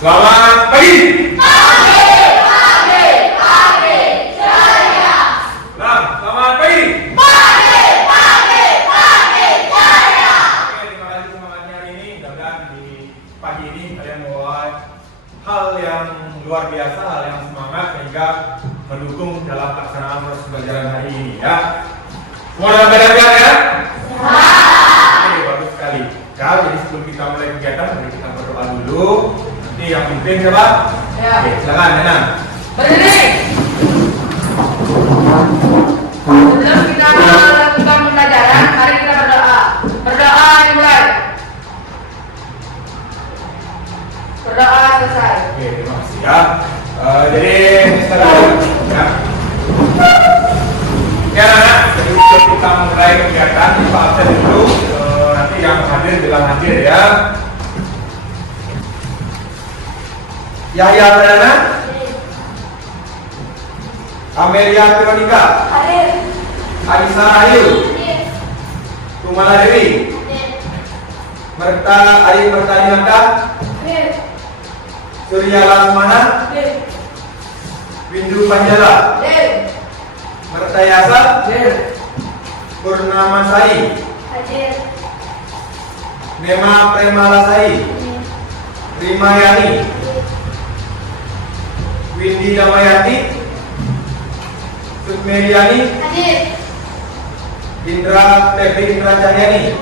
Selamat pagi. Pagi, pagi, pagi, ceria. Selamat pagi. Pagi, pagi, pagi, ceria. Oke, terima kasih semangatnya hari ini. Mudah-mudahan di pagi ini kalian membawa hal yang luar biasa, hal yang semangat sehingga mendukung dalam pelaksanaan proses pembelajaran hari ini ya. Semua dalam keadaan sehat ya? Oke, bagus sekali. Ya, jadi sebelum kita mulai kegiatan, mari kita berdoa dulu. Nanti yang pimpin siapa? Ya. Oke, silakan Nenang. Berdiri. Sebelum kita melakukan pembelajaran, mari kita berdoa. Berdoa dimulai. Berdoa selesai. Oke, terima kasih ya. Jadi sekarang ya. Ya, anak, jadi sebelum kita mulai kegiatan, kita absen dulu. Nanti yang hadir bilang hadir ya. Yahya Perdana, Amelia Veronica, Aisyah Rahayu, Tumala Dewi, Ari Mertanilaka, Surya Lasmana, Windu Panjala, Mertayasa, Purnama Sai, Nema Premalasai, Rima Yani, Windy Damayati, Sukmeriani, Febri Indra Cahyani,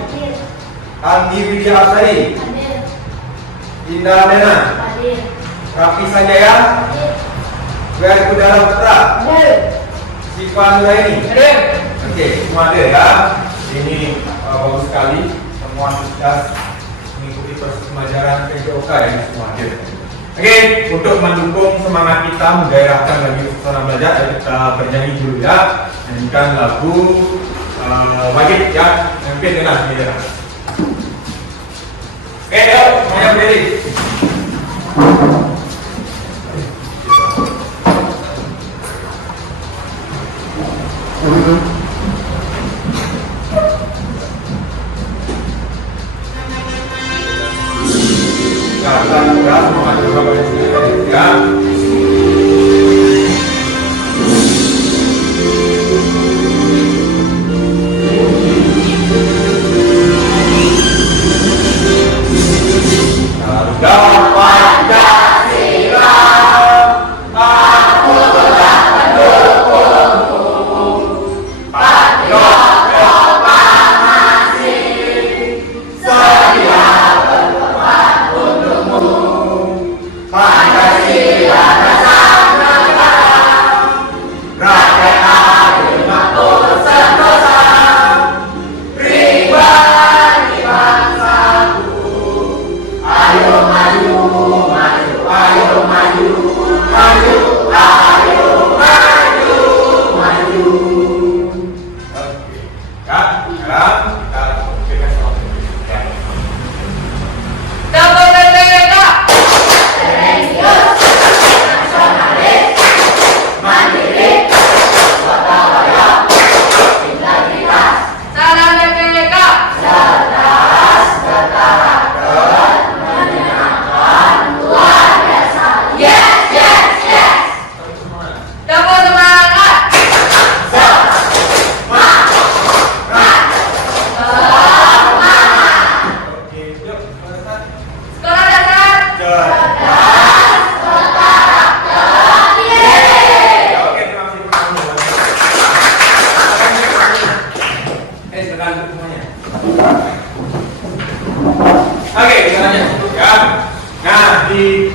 Andi Widya Arsari, Indah Lena, Raffi Sanjaya, Wer Kudara Putra, Siva Nuraini. Oke, semua ada ya. Ini bagus sekali. Semua antusias mengikuti proses pembelajaran PJOK ya, semua hadir. Oke, untuk mendukung semangat kita, menggairahkan lagi suasana belajar, ayo kita bernyanyi dulu ya. Nyanyikan lagu wajib ya, mungkin enak ya. Oke, yuk, semuanya berdiri.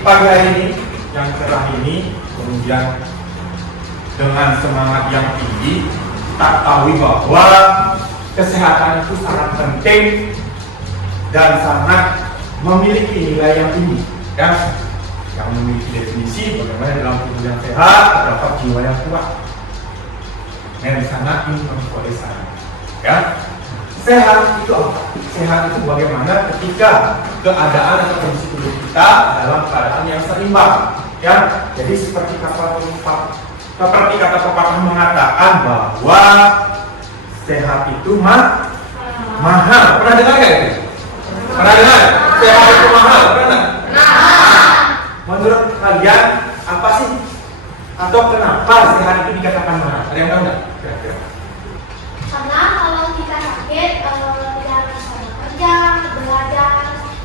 Pagi hari ini yang cerah ini, kemudian dengan semangat yang tinggi, kita ketahui bahwa kesehatan itu sangat penting dan sangat memiliki nilai yang tinggi, ya, yang memiliki definisi bagaimana dalam tubuh yang sehat terdapat jiwa yang kuat. Dan di sana ini memperkuat ya. Sehat itu apa? Sehat itu bagaimana ketika keadaan atau kondisi tubuh kita dalam keadaan yang seimbang, ya. Jadi seperti kata pepatah mengatakan bahwa sehat itu mahal. Pernah dengar nggak itu? Pernah dengar? Sehat itu mahal, pernah? kalian apa sih? Atau kenapa sehat itu dikatakan marah? Ada yang tahu nggak? Kira-kira? Karena kalau kita sakit, jarang sama kerja, belajar,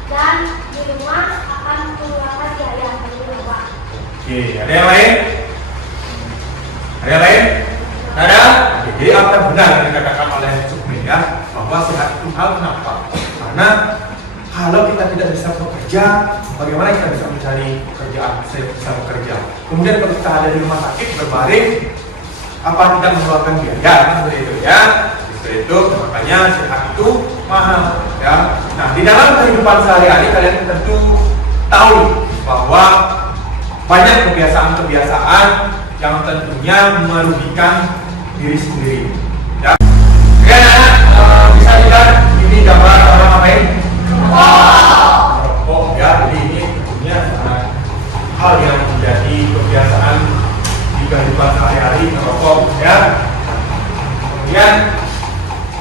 dan di rumah akan mengeluarkan biaya berubah. Oke, ada yang lain? Ada yang lain? Ada? Jadi apa benar yang dikatakan oleh Sukmi ya, bahwa sehat itu hal kenapa? Karena kalau kita tidak bisa bekerja, bagaimana kita bisa mencari pekerjaan, bisa bekerja? Kemudian kalau kita ada di rumah sakit berbaring, apa tidak mengeluarkan biaya? Kan seperti itu ya. Seperti itu, makanya sehat itu mahal ya. Nah, di dalam kehidupan sehari-hari kalian tentu tahu bahwa banyak kebiasaan-kebiasaan yang tentunya merugikan diri sendiri. Ya. Oke, anak-anak, bisa lihat ini gambar orang ngapain? Merokok ya. Jadi ini tentunya sangat hal yang menjadi kebiasaan di kehidupan sehari-hari, merokok ya. Kemudian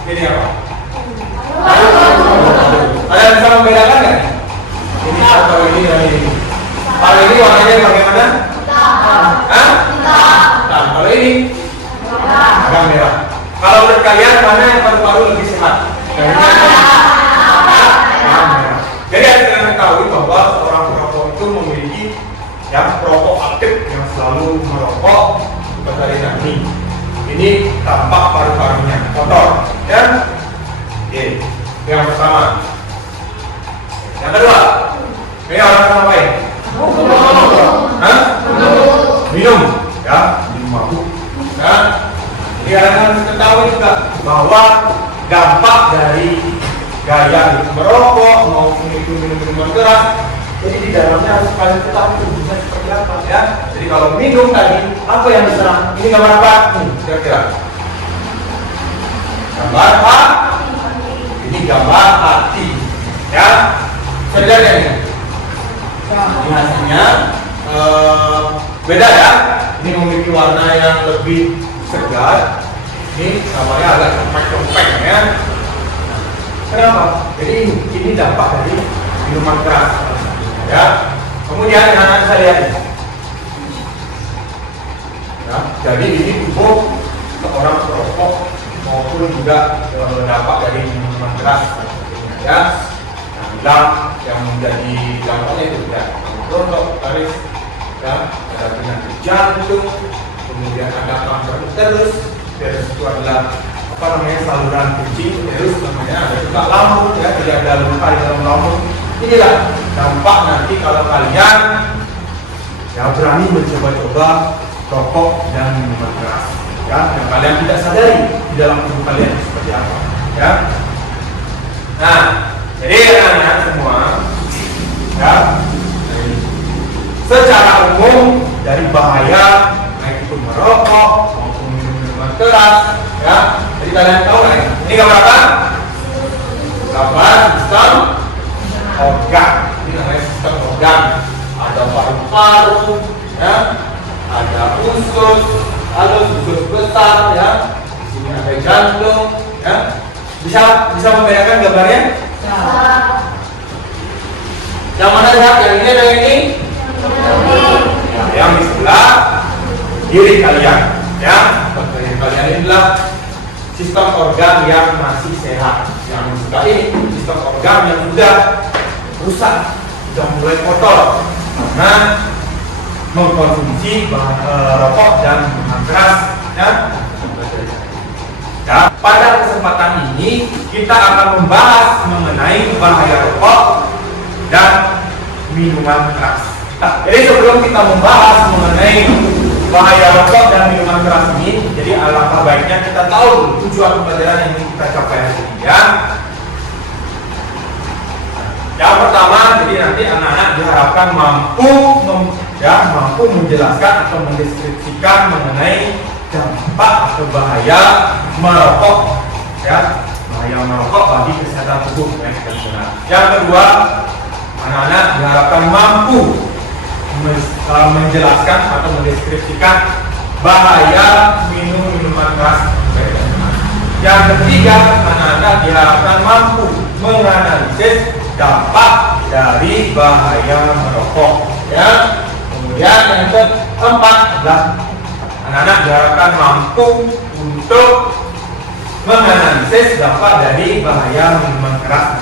ini apa? Ada yang bisa membedakan nggak? Ini atau ini dan ini? Kalau ini warnanya bagaimana? Hah? Hitam. Kalau ini? Agak merah. Kalau menurut kalian mana yang paru-paru lebih sehat? Jadi harus ketahui bahwa seorang perokok itu memiliki yang perokok aktif yang selalu merokok seperti ini. Ini tampak paru-parunya kotor, ya. Oke, yang pertama. Yang kedua, ini orang ngapain? Hah? Minum, ya, minum mabuk. Ya. Jadi harus ketahui juga bahwa dampak dari gaya merokok maupun itu minuman keras, jadi di dalamnya harus kalian ketahui tubuhnya seperti apa ya. Jadi kalau minum tadi, apa yang bisa? Ini gambar apa? Kira-kira gambar apa? Ini gambar hati ya. Sebenarnya ini hasilnya beda ya. Ini memiliki warna yang lebih segar. Ini namanya agak cempek-cempek ya. Kenapa? Jadi ini dampak dari minuman keras ya. Kemudian anak-anak saya lihat ini. Ya, jadi ini tubuh seorang perokok maupun juga dampak dari minuman keras ya. Nah, yang menjadi dampaknya itu ya, rontok, taris, ya, ada penyakit jantung, kemudian ada kanker uterus, terus itu adalah apa namanya saluran kencing, terus namanya ada juga lambung, ya, jadi ada luka di dalam lambung. Inilah dampak nanti kalau kalian ya berani mencoba-coba rokok dan minuman keras, ya, yang kalian tidak sadari di dalam tubuh kalian seperti apa, ya. Nah, jadi anak-anak semua, ya, secara umum dari bahaya baik itu merokok maupun minuman keras, ya. Jadi kalian tahu nggak? Ini gambar apa? Gambar sistem organ. Ini namanya sistem organ. Ada paru-paru, ya. Ada usus, ada usus besar, ya. Di sini ada jantung, ya. Bisa membedakan gambarnya? Yang mana lihat? Yang ini atau yang ini? Yang di sebelah kiri kalian, ya. Kiri kalian inilah sistem organ yang masih sehat. Yang di sebelah ini sistem organ yang sudah rusak, sudah mulai kotor karena mengkonsumsi rokok dan minuman keras, ya. Ya, pada kesempatan ini kita akan membahas mengenai bahaya rokok dan minuman keras. Nah, jadi sebelum kita membahas mengenai bahaya rokok dan minuman keras ini, jadi alangkah baiknya kita tahu tujuan pembelajaran yang ingin kita capai hari ini, ya. Yang pertama, jadi nanti anak-anak diharapkan mampu menjelaskan atau mendeskripsikan mengenai dampak atau bahaya merokok, ya, bahaya merokok bagi kesehatan tubuh yang benar. Yang kedua, anak-anak diharapkan mampu menjelaskan atau mendeskripsikan bahaya minum minuman keras. Yang ketiga, anak-anak diharapkan mampu menganalisis dampak dari bahaya merokok, ya. Kemudian yang keempat adalah anak-anak diharapkan mampu untuk menganalisis dampak dari bahaya minuman keras.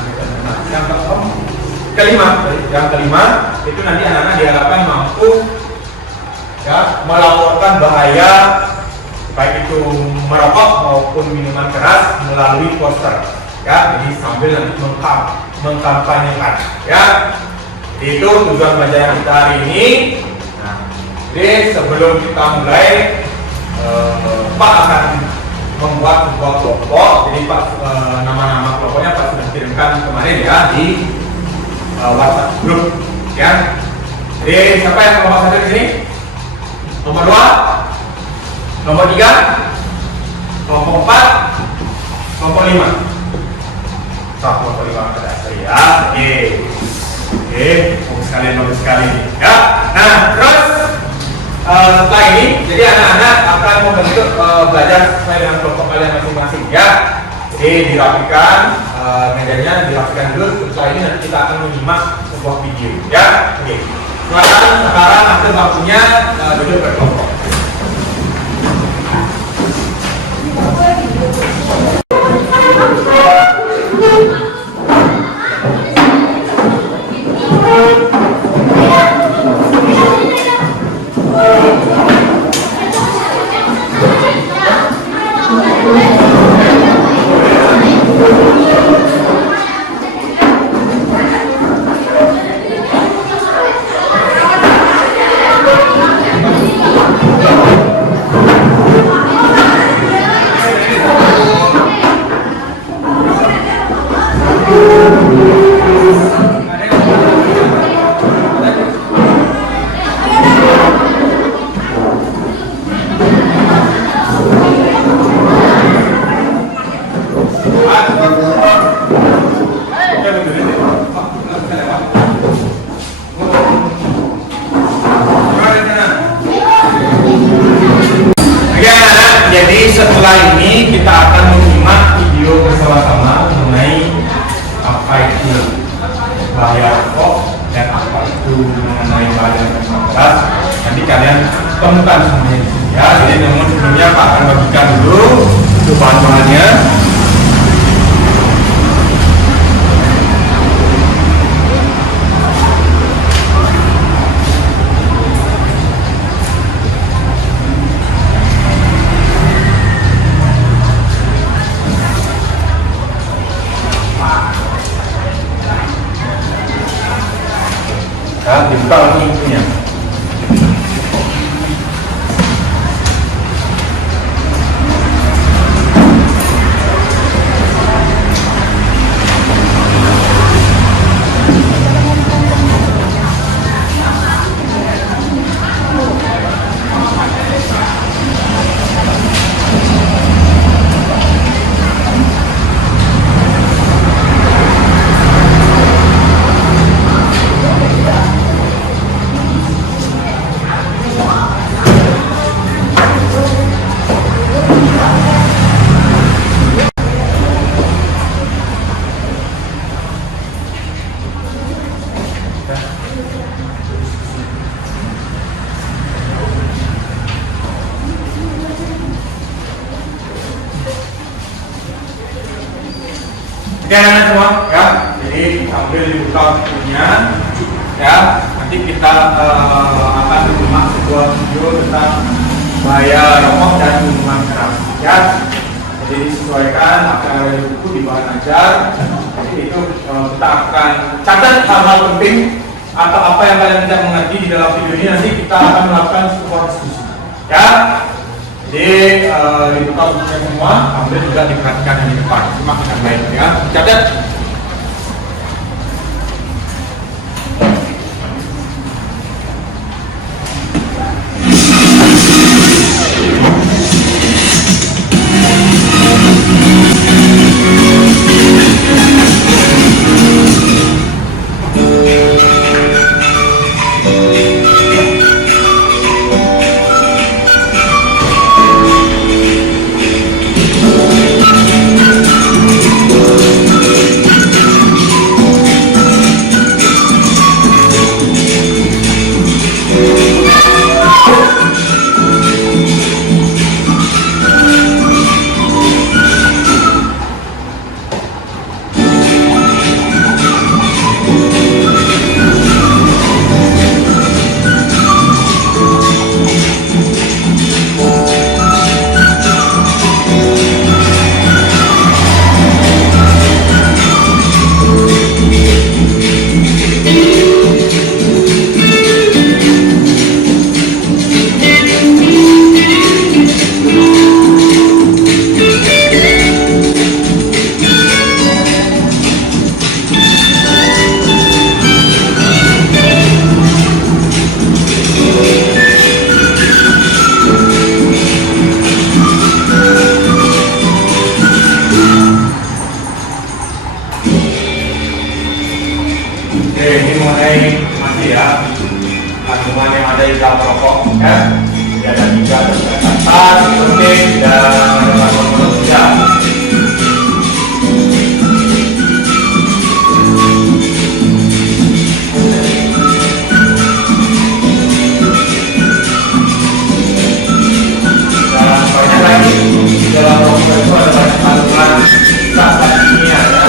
Yang kelima itu nanti anak-anak diharapkan mampu ya, melaporkan bahaya baik itu merokok maupun minuman keras melalui poster ya, jadi sambil nanti mengkampanyekan ya. Jadi itu tujuan pelajaran kita hari ini. Nah, jadi sebelum kita mulai Pak akan membuat sebuah kelompok. Jadi Pak nama-nama kelompoknya Pak sudah kirimkan kemarin ya di WhatsApp grup ya. Jadi siapa yang kelompok satu di sini? Nomor 2, nomor 3, kelompok 4, kelompok 5. Kelompok 5 ada ya. Oke, bagus sekali ya. Nah, terus setelah ini, jadi anak-anak akan membentuk belajar sesuai dengan kelompok kalian masing-masing ya. Jadi dirapikan, mejanya dirapikan dulu. Setelah ini nanti kita akan menyimak sebuah video ya. Oke. Silakan sekarang ambil waktunya duduk berkelompok. Jadi setelah ini kita akan menyimak video bersama-sama mengenai apa itu bahaya rokok dan apa itu mengenai bahaya minuman keras. Nanti kalian temukan semuanya di sini ya. Jadi namun sebelumnya Pak akan bagikan dulu untuk bahan-bahannya. Ya, dibuka langsung bukunya. Oke anak-anak semua ya, jadi sambil dibuka bukunya ya, nanti kita akan menyimak sebuah video tentang bahaya rokok dan minuman keras ya. Jadi disesuaikan apa yang ada di buku di bahan ajar. Jadi itu kita akan catat hal-hal penting atau apa yang kalian tidak mengerti di dalam video ini. Nanti kita akan melakukan sebuah diskusi ya. Jadi dibuka bukunya semua, ambil juga diperhatikan yang di depan, simak dengan baik ya. Catat. kandungan yang ada di dalam rokok, ya. Jadi ada 3 atas, nikotin, dan kandungan hormon ya. Dan banyak lagi di dalam rokok itu ada banyak kandungan zat kimia, ya.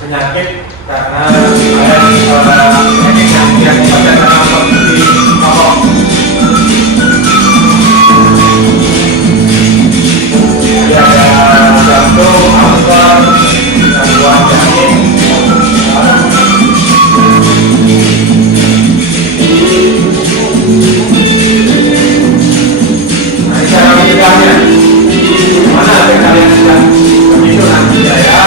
Penyakit karena ada penyakit yang pada karena konsumsi rokok. Jadi ada jantung, kanker, gangguan jantung. Nah, cara mencegahnya, mana ada kalian sedang begitu nanti ya.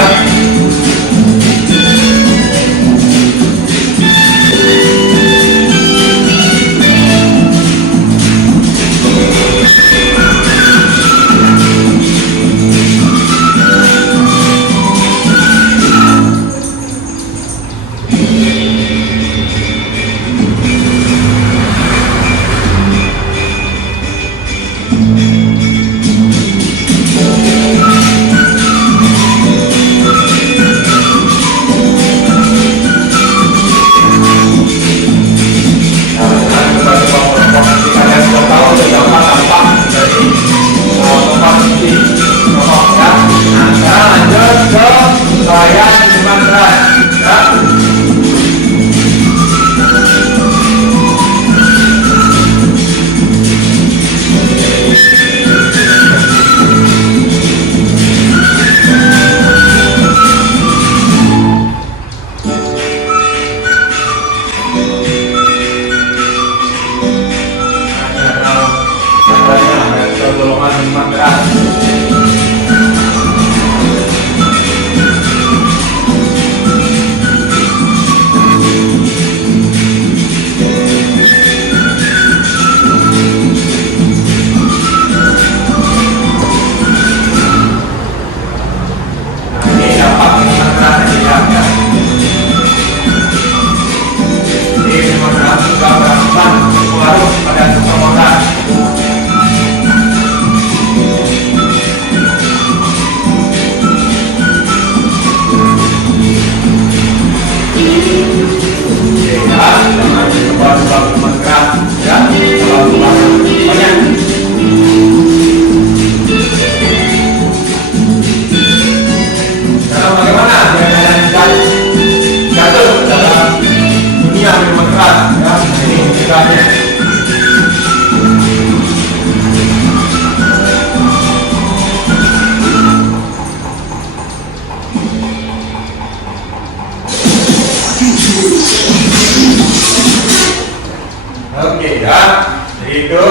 Oke ya, jadi itu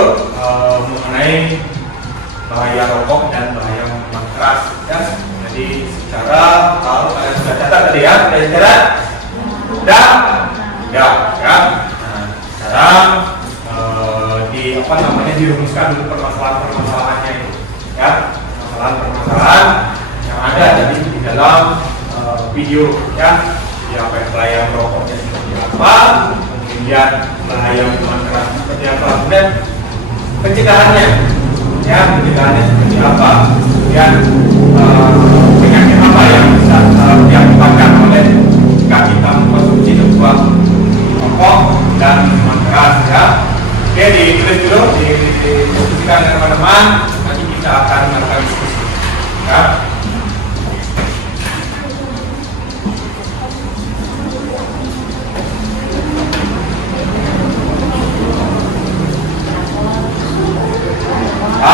mengenai bahaya rokok dan bahaya minuman keras ya. Jadi secara kalau kalian sudah catat tadi ya, secara sudah ya. Nah, sekarang dirumuskan dulu permasalahan-permasalahannya itu ya, permasalahan-permasalahan yang ada tadi di dalam video ya. Jadi apa yang bahaya rokoknya seperti apa, kemudian bahaya minuman keras seperti apa, kemudian pencegahannya ya, pencegahannya seperti apa, kemudian penyakit apa yang bisa diakibatkan oleh jika kita mengkonsumsi sebuah rokok dan minuman keras ya. Oke, ditulis dulu, didiskusikan dengan teman-teman, nanti kita akan melakukan diskusi ya.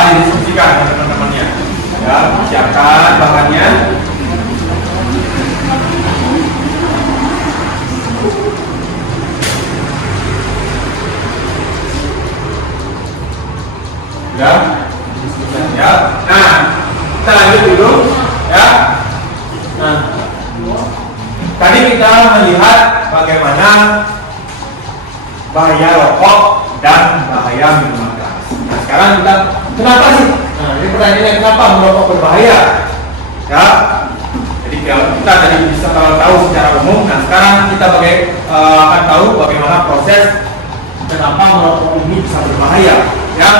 Didiskusikan dengan teman-temannya ya. pertanyaannya kenapa merokok berbahaya? Ya, jadi kita tadi bisa tahu secara umum. Nah sekarang kita akan tahu bagaimana proses kenapa merokok ini bisa berbahaya. Ya,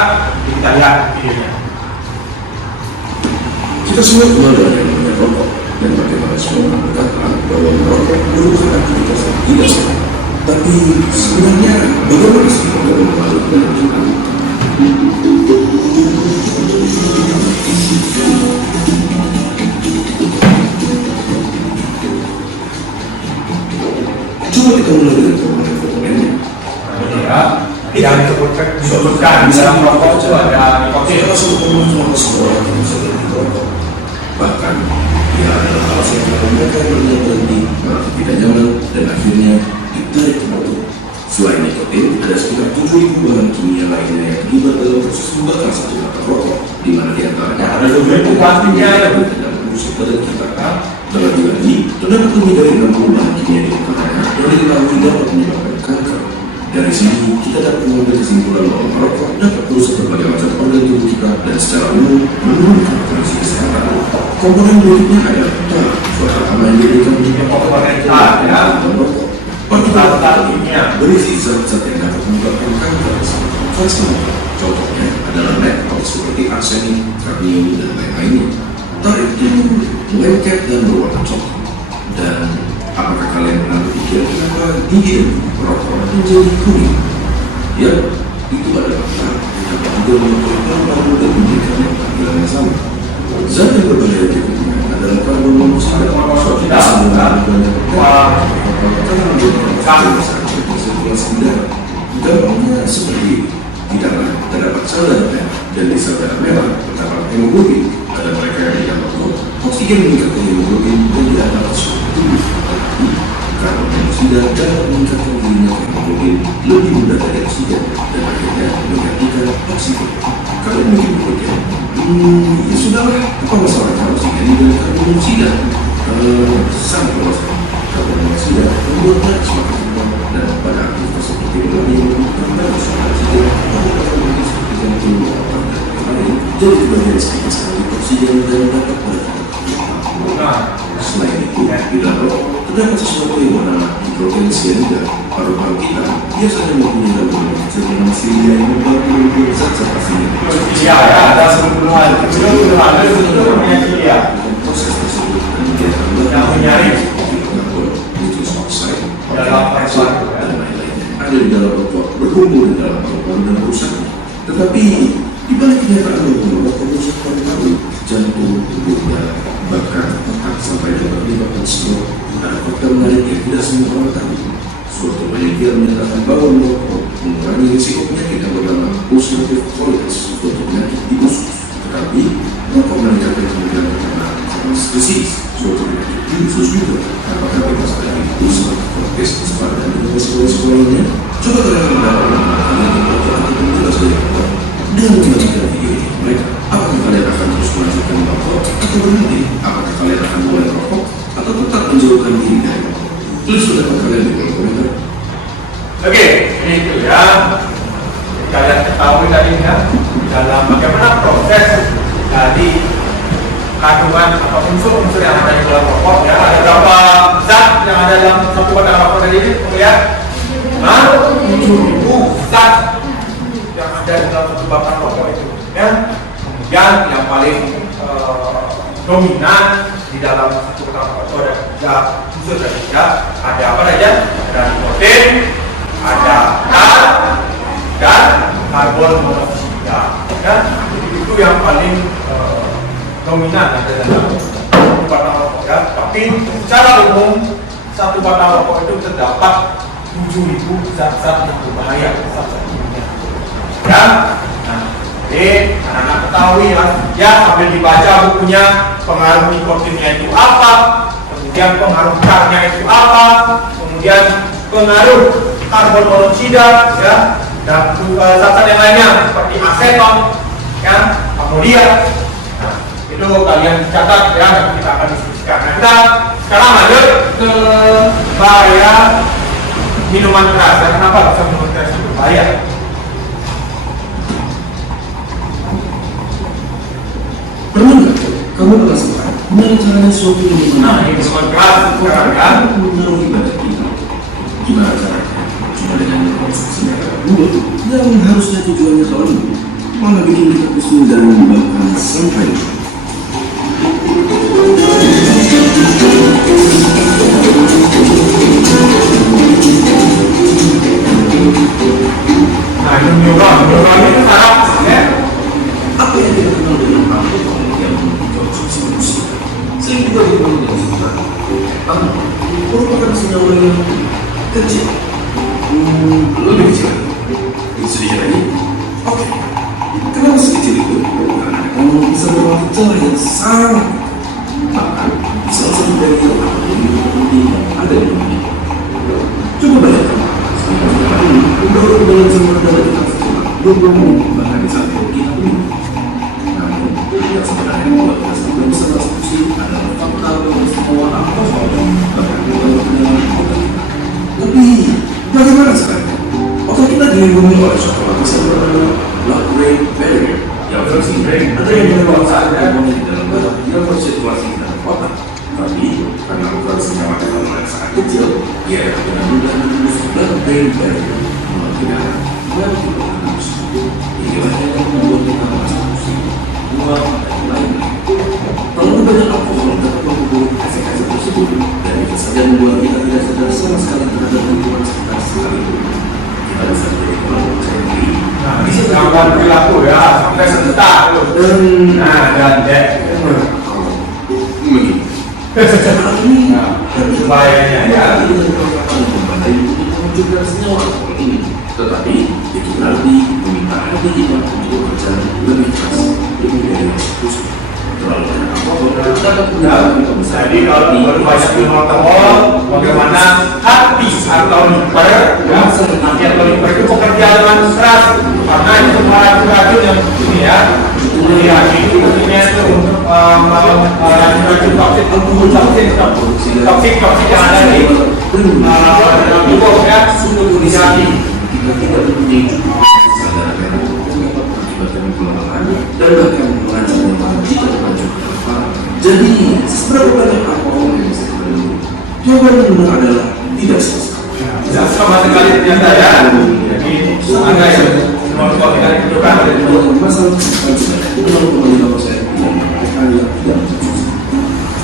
jadi kita lihat videonya. Kita semua kenal dengan yang namanya rokok dan bagaimana semua mengatakan bahwa merokok merupakan aktivitas yang tidak sehat. Tapi sebenarnya bagaimana sih dalam mengalir dalam hidup? Coba kita mulai dengan komponen-komponennya. Ya, yang disebutkan dalam rokok itu ada nikotin. Salah satu komponen seseorang yang bisa jadi rokok. Bahkan, ia adalah hal yang mereka yang berhenti, merasa tidak nyaman, dan akhirnya ditarik ke motor. Selain nikotin, ada sekitar 7.000 bahan kimia lainnya yang terlibat dalam proses membakar satu batang rokok, di mana diantaranya Ada 7.000 pastinya ya, Bu. dan merusak badan kita. Lagi-lagi, terdapat lebih dari 60 bahan kimia di antaranya yang diketahui dapat menyebabkan kanker. Dari sini, kita dapat mengambil kesimpulan bahwa merokok dapat merusak berbagai macam organ tubuh kita dan secara umum menurunkan kondisi kesehatan. Komponen berikutnya adalah suatu utama yang diberikan Komponen A, ya. merokok. Zat-zat kimia berisi zat-zat yang dapat menyebabkan kanker seperti kanker. Contohnya adalah metals seperti arsenik, kadmium, dan lain-lainnya. Tarik itu lengket dan berwarna coklat. Dan apakah kalian pernah berpikir kenapa gigi dan kuku perokok menjadi kuning? Ya, itu adalah karena dapat juga menyebabkan baru dan memberikan tampilan yang sama. Zat yang berbahaya berikutnya adalah karbon monoksida. Suatu kesalahan banyak karena menjadikan sirkulasi udara. Gampangnya seperti ini. Di dalam terdapat sel darah merah, dan di sel darah merah terdapat hemoglobin. Ada mereka yang dianggap oksigen meningkatkan hemoglobin dan dianggap suatu tubuh. Tetapi karbon monoksida dapat meningkatkan minyak hemoglobin lebih mudah dari oksigen dan akhirnya menggantikan oksigen. Kalian mungkin berpikir, ya sudahlah, apa masalahnya oksigen dan karbon monoksida? Sangat masalah. Karbon monoksida membuat darah semakin tebal dan pada aktivitas seperti berlari terdapat suatu oksigen seperti jantung atau lain. Jadi kebagian sedikit sekali oksigen dan dapat pada selain itu, di dalam rokok terdapat sesuatu yang bernama hidrogen cyanida. Paru-paru kita biasanya mempunyai kandungan kecil yang masih yang membantu membuat zat-zat asing. Ya, ada 10-an ya. Proses tersebut kemudian Yang menyaring karbon, nitrous oxide, dalam azot, dan lain-lainnya ada di dalam rokok berkumpul di dalam paru-paru dan merusaknya. Tetapi di balik kenyataan bahwa rokok merusak paru-paru, jantung, tubuh, bahkan otak sampai dapat menyebabkan stroke, ada fakta menarik yang tidak semua orang tahu. Suatu penelitian menyatakan bahwa merokok mengurangi risiko penyakit yang bernama ulcerative colitis, suatu penyakit di usus. Tetapi merokok meningkatkan kemungkinan terkena Crohn's disease, suatu penyakit di usus juga. Apakah bebas dari ulcerative colitis, sepadan dengan resiko-resiko lainnya? Coba kalian mendapatkan kalian merokok atau bebas dari rokok. Dengan menyaksikan video ini, mereka, apakah kalian akan terus melanjutkan merokok atau berhenti? Apakah kalian akan mulai merokok atau tetap menjauhkan diri dari rokok? Tulis pendapat kalian di kolom komentar. Oke, ini itu ya. Jadi kalian ketahui tadi ya, dalam bagaimana proses dari kandungan atau unsur-unsur yang ada di dalam rokok ya. Ada berapa zat yang ada dalam satu batang rokok tadi ini? Ya, 7.000 zat yang ada di dalam satu batang rokok itu. Ya, kemudian yang paling dominan di dalam satu batang rokok itu ada tiga unsur tadi ya. Ada apa saja? Ada nikotin, ada tar, dan karbon monoksida. Ya, itu yang paling dominan ada dalam satu batang rokok ya. Tapi secara umum satu batang rokok itu terdapat 7.000 zat-zat yang berbahaya, zat-zat kimia. Ya, nah, jadi anak-anak ketahui ya sambil dibaca bukunya pengaruh nikotinnya itu apa, kemudian pengaruh tarnya itu apa, kemudian pengaruh karbon monoksida ya, dan zat-zat yang lainnya seperti aseton, ya, amonia. Nah, itu kalian catat ya, nanti kita akan diskusikan. Nah, kita sekarang lanjut ke bahaya minuman keras. Dan kenapa bisa minuman keras itu berbahaya? Pernah nggak kamu merasakan caranya suatu yang Nah, ini soal keras sekarang kan. mengaruhi badan kita? Gimana caranya? Cuma dengan mengkonsumsi makanan mulut yang harusnya tujuannya kalori, malah bikin kita pusing dan menyebabkan sampai lupa. Nah, itu neuron itu saraf ya. Apa yang kita kenal dengan alkohol yang dikonsumsi manusia sering juga dikenal dengan sebutan tanpa merupakan senyawa yang kecil, lebih kecil. Sedikit lagi, oke. Kenapa sekecil itu? Karena kamu bisa berwarna celah yang sangat bahkan salah satu dari yang penting ada di dunia. Coba bayangkan, mendorong dengan semua darah kita sekuat 20 menit bahkan di saat kita minum. Namun, yang sebenarnya membuat kita sampai bisa bereksekusi adalah fakta bahwa semua alkohol bahkan dibawa ke dalam otak kita. Tapi, bagaimana sekarang? Otak kita dilindungi oleh suatu lapisan bernama blood-brain barrier yang berarti ada yang menyebabkan komponen di dalam otak yang bersirkulasi di dalam otak. Tapi, karena ukuran senyawa etanol yang sangat kecil, ia dengan mudah menembus blood-brain barrier melalui darah dan tidak menembus. Inilah yang membuat kita merasa pusing, mual, dan lain-lain. Terlalu banyak alkohol dapat memperburuk efek-efek tersebut dan itu saja membuat kita tidak sadar sama sekali terhadap lingkungan sekitar sekalipun. Kita bisa menjadi kurang percaya diri. Nah, bisa gangguan perilaku ya, sampai sebentar loh. Nah, dan dek. Begini. Secara ini, bahayanya ya. ini adalah yang membantai untuk mewujudkan senyawa alkohol ini. Tetapi itu berarti meminta hati kita untuk bekerja lebih keras, lebih dari eksekusi. Terlalu banyak alkohol dapat menyebabkan kita besar. Jadi kalau baru banyak minum alkohol, bagaimana hati atau liver ya, hati atau liver itu bekerja dengan keras karena itu semua racun-racun yang ini ya, hati itu fungsinya itu untuk racun-racun toksik yang ada di dalam tubuh ya, di hati. Kita tidak mempunyai kesadaran yang dapat mengakibatkan kelelahan dan bahkan merancang yang jika berlanjut ke depan. Jadi, seberapa banyak alkohol yang bisa kita minum? Jawaban yang benar adalah tidak sama sekali. Tidak sama sekali ternyata ya. Jadi anda yang semua kita ditunjukkan oleh itu. Masalah kesehatan sudah mengenal kembali nama saya yang tidak konsumsi.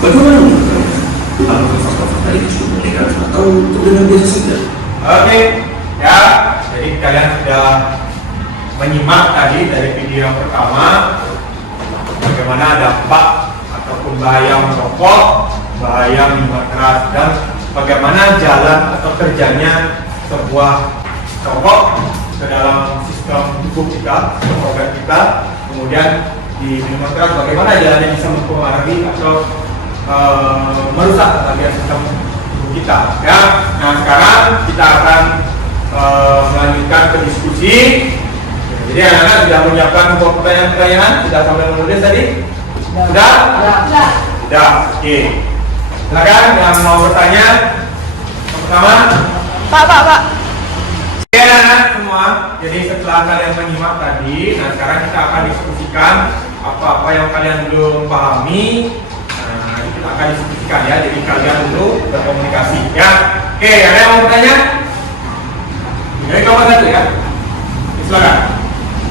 Bagaimana menurut kalian? Apakah fakta-fakta ini cukup meningkat atau terdengar biasa saja? Oke, ya. Jadi kalian sudah menyimak tadi dari video yang pertama bagaimana dampak ataupun bahaya merokok, bahaya minuman keras, dan bagaimana jalan atau kerjanya sebuah rokok ke dalam sistem tubuh kita, sistem organ kita. Kemudian di minuman keras bagaimana jalannya bisa mempengaruhi atau merusak bagian sistem tubuh kita. Ya, nah sekarang kita akan melanjutkan ke diskusi. Jadi anak-anak sudah menyiapkan beberapa pertanyaan-pertanyaan, sudah sampai menulis tadi? Sudah? Sudah. Oke. Silakan yang mau bertanya. Yang pertama. Pak. Oke anak-anak semua. Jadi setelah kalian menyimak tadi, nah sekarang kita akan diskusikan apa-apa yang kalian belum pahami. Nah, kita akan diskusikan ya. Jadi kalian dulu berkomunikasi ya. Oke, ada yang mau bertanya? Jadi kamu satu ya. Silakan.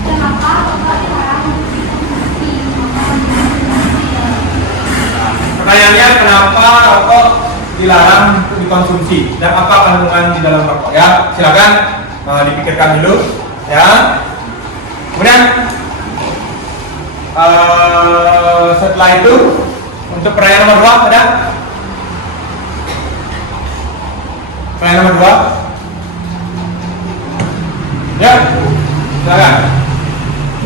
Kenapa Bapak dilarang mengkonsumsi Pertanyaannya kenapa rokok dilarang untuk dikonsumsi dan apa kandungan di dalam rokok ya? Silakan dipikirkan dulu ya. Kemudian setelah itu untuk pertanyaan nomor 2 ada? Pertanyaan nomor 2. Ya, silakan.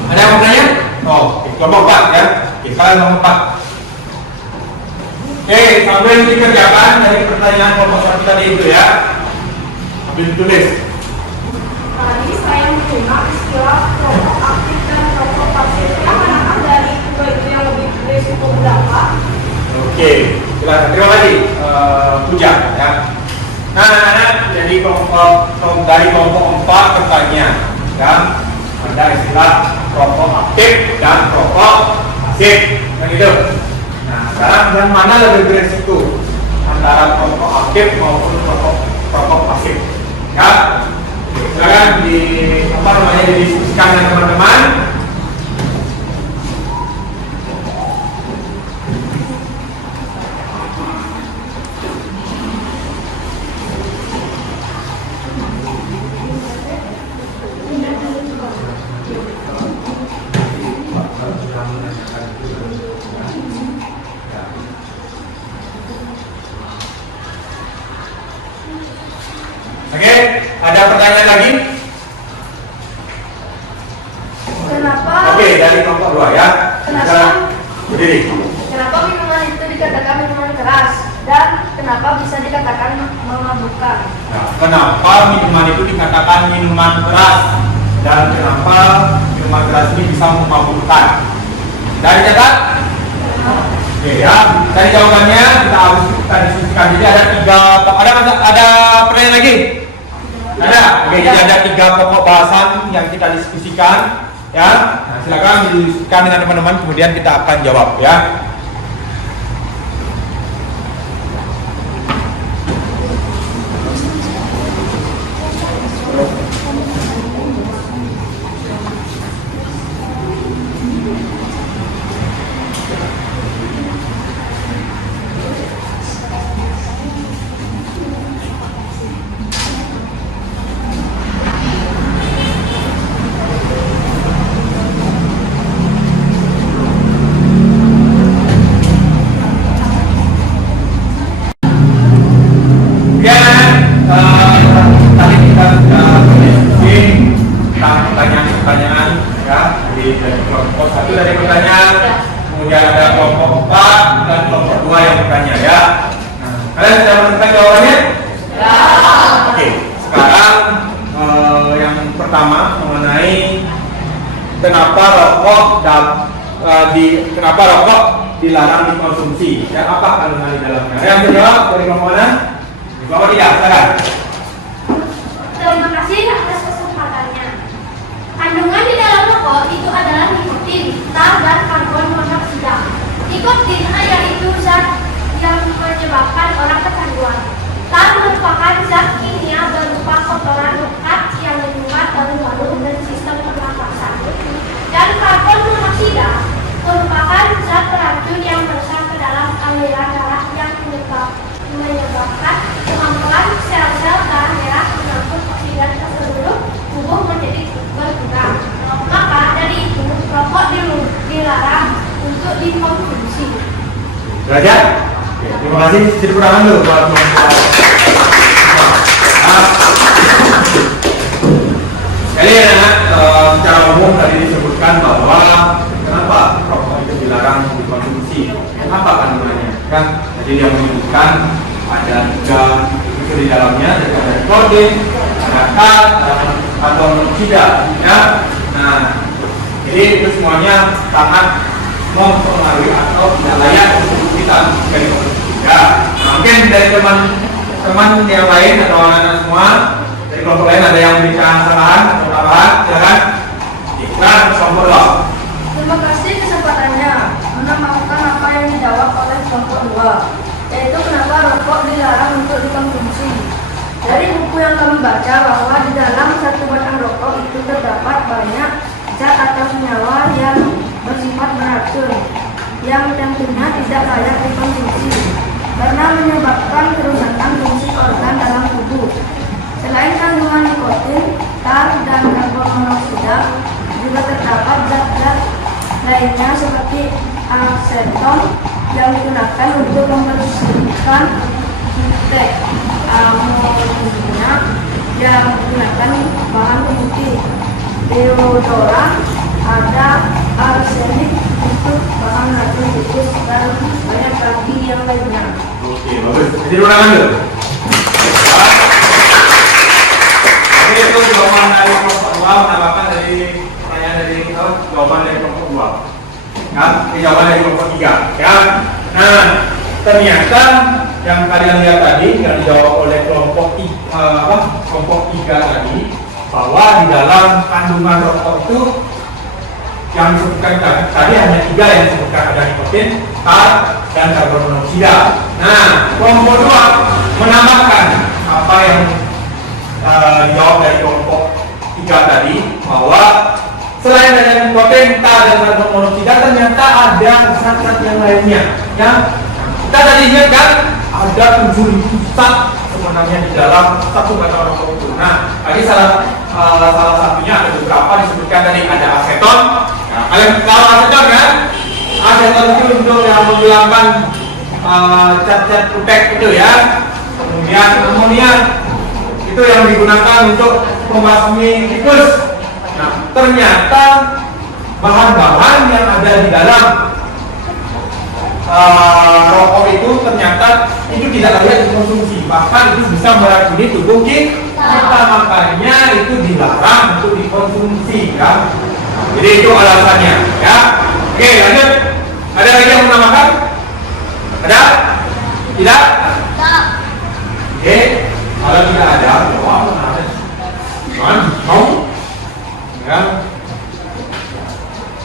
Ada yang mau bertanya? Oh, kelompok 4 ya. Oke, kalian nomor 4. Oke, sambil dikerjakan dari pertanyaan kelompok 1 tadi itu ya. Sambil ditulis. Tadi saya menyimak istilah rokok aktif dan rokok pasif. Yang manakah dari dua itu yang lebih berisiko berapa? Oke, silakan. Terima kasih, Puja ya. Nah, anak-anak, jadi dari kelompok 4 bertanya ya. Ada istilah rokok aktif dan rokok pasif. yang mana lebih beresiko antara perokok aktif maupun perokok pasif. Ya, silakan didiskusikan dengan teman-teman. Oke, ada pertanyaan lagi? Kenapa? Oke, dari kelompok 2 ya. Kenapa? Berdiri. Kenapa minuman itu dikatakan minuman keras dan kenapa bisa dikatakan memabukkan? Nah, kenapa minuman itu dikatakan minuman keras dan kenapa minuman keras ini bisa memabukkan? Dari catat? Oke ya. Dari jawabannya kita diskusikan. Jadi ada 3. Ada pertanyaan lagi? Ada. Oke, jadi ada 3 pokok bahasan yang kita diskusikan. Ya. Nah, silakan didiskusikan dengan teman-teman. Kemudian kita akan jawab ya. Tadi kita sudah berdiskusi tentang pertanyaan-pertanyaan ya dari kelompok 1 dari pertanyaan, kemudian ada kelompok 4 dan kelompok 2 yang bertanya ya. Nah, kalian sudah menemukan jawabannya? Ya. Oke, sekarang yang pertama mengenai kenapa rokok dilarang dikonsumsi dan apa kandungan di dalamnya. Yang menjawab dari kelompok mana? Kelompok 3, silakan. Terima kasih atas kesempatannya. Kandungan di dalam rokok itu adalah nikotin, tar, dan karbon monoksida. Nikotin yaitu zat yang menyebabkan orang kecanduan. Tar merupakan zat kimia berupa kotoran lekat yang menyumbat paru-paru dan sistem pernapasan. Dan karbon monoksida merupakan zat beracun yang meresap ke dalam aliran darah yang menyebabkan kemampuan sel-sel darah merah mengangkut oksigen ke seluruh tubuh menjadi berkurang. Maka dari itu rokok dilarang untuk dikonsumsi. Belajar? Oke, terima kasih. Tepuk tangan dulu buat teman-teman. Jadi secara umum tadi disebutkan bahwa kenapa rokok itu dilarang dikonsumsi, apa kandungannya kan? Jadi dia menyebutkan ada 3 unsur di dalamnya, ada nikotin, ada tar, ada karbon monoksida ya. Nah, jadi itu semuanya sangat mempengaruhi atau tidak layak untuk kita konsumsi ya. Nah, mungkin dari teman-teman yang lain atau anak-anak semua dari kelompok lain ada yang memberikan kesalahan atau tambahan, silakan. Iklan kelompok 2. Terima kasih kesempatannya. Menambahkan apa yang dijawab oleh kelompok 2, yaitu kenapa rokok dilarang untuk dikonsumsi. Dari buku yang kami baca bahwa di dalam satu batang rokok itu terdapat banyak zat atau senyawa yang bersifat beracun, yang tentunya tidak layak dikonsumsi karena menyebabkan kerusakan fungsi organ dalam tubuh. Selain kandungan nikotin, tar, dan karbon monoksida, juga terdapat zat-zat lainnya seperti aseton yang digunakan untuk membersihkan teh, amonia yang digunakan bahan pemutih, deodoran, ada arsenik untuk bahan racun tikus, dan banyak lagi yang lainnya. Oke, bagus. Jadi ulangan dulu. Oke, itu jawaban dari kelompok 2 menambahkan dari pertanyaan dari jawaban dari kelompok 2. Ya, ini jawaban dari kelompok 3. Ya. Nah, ternyata yang kalian lihat tadi yang dijawab oleh kelompok 3 tadi, bahwa di dalam kandungan rokok itu ada 3 zat yang menyebabkan orang kecanduan. Yang pertama adalah nikotin, yang kedua adalah tar, yang ketiga adalah karbon monoksida. Nah, yang disebutkan tadi hanya 3 yang disebutkan, ada nikotin, tar, dan karbon monoksida. Nah, kelompok 2 menambahkan apa yang dijawab dari kelompok 3 tadi, bahwa selain ada nikotin, tar, dan karbon monoksida, ternyata ada zat-zat yang lainnya. Ya, kita tadi ingat kan ada 7.000 zat sebenarnya di dalam satu batang rokok itu. Nah, tadi salah satunya ada beberapa disebutkan tadi, ada aseton. Nah, kalian tahu aseton kan? Aseton itu untuk yang menghilangkan cat-cat putek itu ya. Kemudian amonia itu yang digunakan untuk membasmi tikus. Nah, ternyata bahan-bahan yang ada di dalam rokok itu ternyata itu tidak layak dikonsumsi, bahkan itu bisa meracuni tubuh kita, makanya itu dilarang untuk dikonsumsi ya. Jadi itu alasannya ya. Oke, lanjut. Ada lagi yang menambahkan? Ada? Tidak? Oke, kalau tidak ada, jawab ada. Mau? Ya.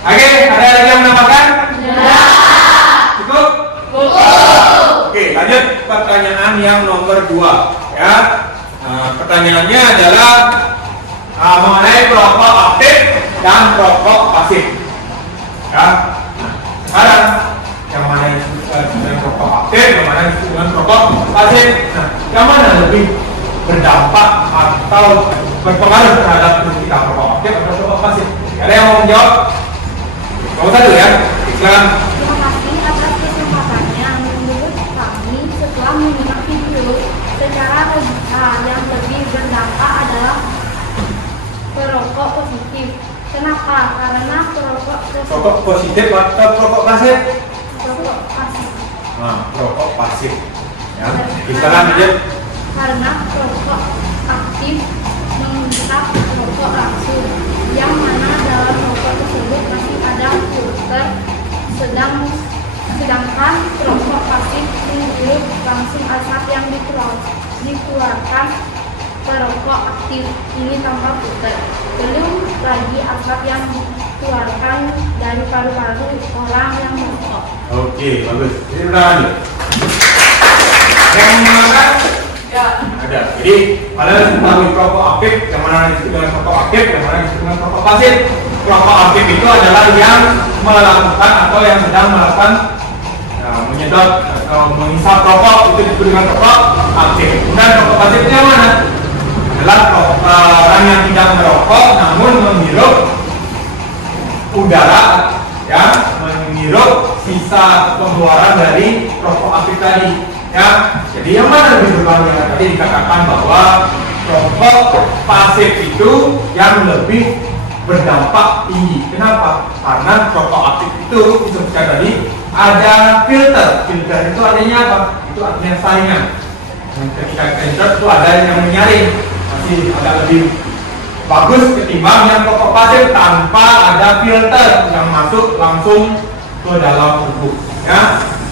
Oke, ada lagi yang menambahkan? Cukup? Oke, lanjut pertanyaan yang nomor 2 ya. Pertanyaannya adalah mengenai perokok aktif dan perokok pasif ya. Sekarang yang mana yang disebut dengan perokok aktif, yang mana yang disebut dengan perokok pasif. Nah, yang mana lebih berdampak atau berpengaruh terhadap tubuh kita, perokok aktif atau perokok pasif? Ada yang mau menjawab? Nomor 1 ya, silakan. Terima kasih atas kesempatannya. Menurut kami, setelah menyimak video secara logika, yang lebih berdampak adalah perokok positif. Kenapa? Karena Perokok positif atau perokok pasif? perokok pasif. Nah, perokok pasif ya. Silakan lanjut. Karena perokok aktif menghisap rokok langsung, yang mana dalam rokok tersebut masih ada filter, sedangkan perokok pasif menghirup langsung asap yang dikeluarkan perokok aktif ini tanpa filter. Belum lagi asap yang dikeluarkan dari paru-paru orang yang merokok. Oke, bagus. Jadi udah lanjut. Yang mengenai ya ada. Jadi kalian mengetahui perokok aktif, yang mana disebut dengan perokok aktif, yang mana disebut dengan perokok pasif. Perokok aktif itu adalah yang melakukan atau yang sedang melakukan menyedot atau menghisap rokok, itu disebut dengan perokok aktif. Kemudian perokok pasif itu yang mana? Adalah orang yang tidak merokok namun menghirup udara ya, menghirup sisa pengeluaran dari rokok aktif tadi ya. Jadi yang mana lebih berbahaya? Tadi dikatakan bahwa rokok pasif itu yang lebih berdampak tinggi. Kenapa? Karena rokok aktif itu disebutkan tadi ada filter. Filter itu artinya apa? Itu artinya saringan. Dan ketika filter itu ada yang menyaring, masih agak lebih bagus ketimbang yang rokok pasif tanpa ada filter yang masuk langsung ke dalam tubuh ya.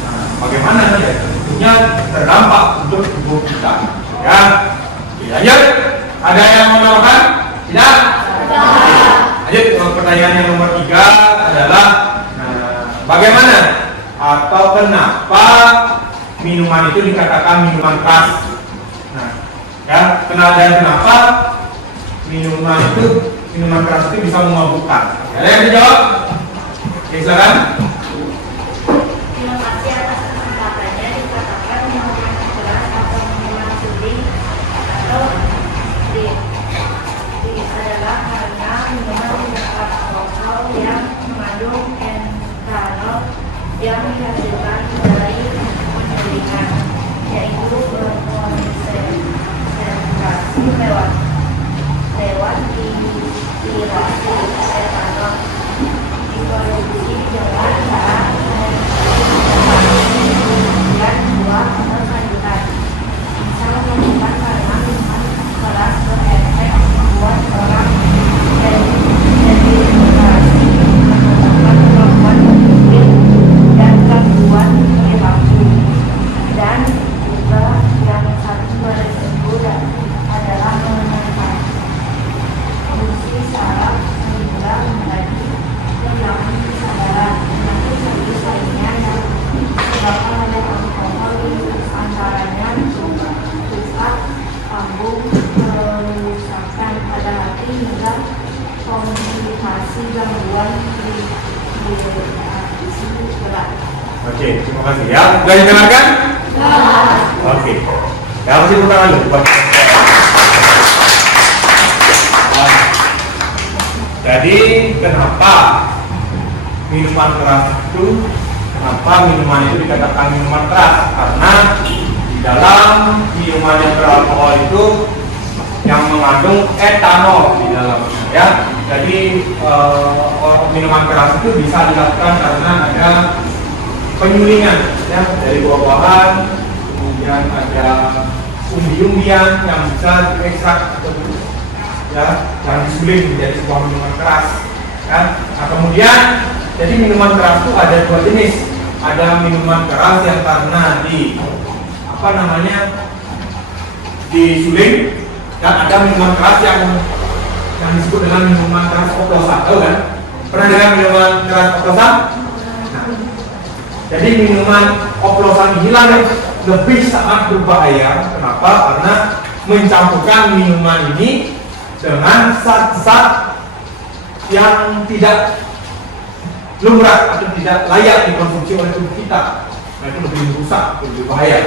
Nah, bagaimana ya? Tentunya terdampak untuk tubuh kita ya. Lanjut, ada yang mau menambahkan? Tidak? Lanjut ke pertanyaan yang nomor 3 adalah bagaimana atau kenapa minuman itu dikatakan minuman keras? Nah, ya, kenapa minuman keras itu bisa memabukkan? Ada yang dijawab? Oke, silakan. Terima kasih atas kesempatannya. Dikatakan minuman keras atau minuman suding atau adalah karena minuman tidak alkohol yang mengandung etanol yang dihasilkan dari penggilingan, yaitu berkonsentrasi lewat distilasi etanol diproduksi dengan cara dan buah berlanjutan. Bisa menyebabkan karena minuman keras berefek membuat orang dehidrasi, menyebabkan kemampuan berpikir dan gangguan perilaku. Dan juga yang satu berisiko adalah mengenai fungsi saraf sehingga menjadi Oke, terima kasih ya. Sudah didengarkan? Oke. Ya, masih putar dulu buat. Jadi kenapa minuman keras itu, kenapa minuman itu dikatakan minuman keras? Karena di dalam minuman yang beralkohol itu yang mengandung etanol di dalamnya ya. Jadi minuman keras itu bisa dilakukan karena ada penyulingan ya dari buah-buahan, kemudian ada umbi-umbian yang bisa diekstrak atau ya yang disuling menjadi sebuah minuman keras ya. Nah, kemudian jadi minuman keras itu ada dua jenis. Ada minuman keras yang karena disuling, dan ada minuman keras yang disebut dengan minuman keras oplosan. Tahu kan? Pernah dengar minuman keras oplosan? Nah, jadi minuman oplosan inilah yang lebih sangat berbahaya. Kenapa? Karena mencampurkan minuman ini dengan zat-zat yang tidak lumrah atau tidak layak dikonsumsi oleh tubuh kita. Nah, itu lebih merusak, lebih bahaya.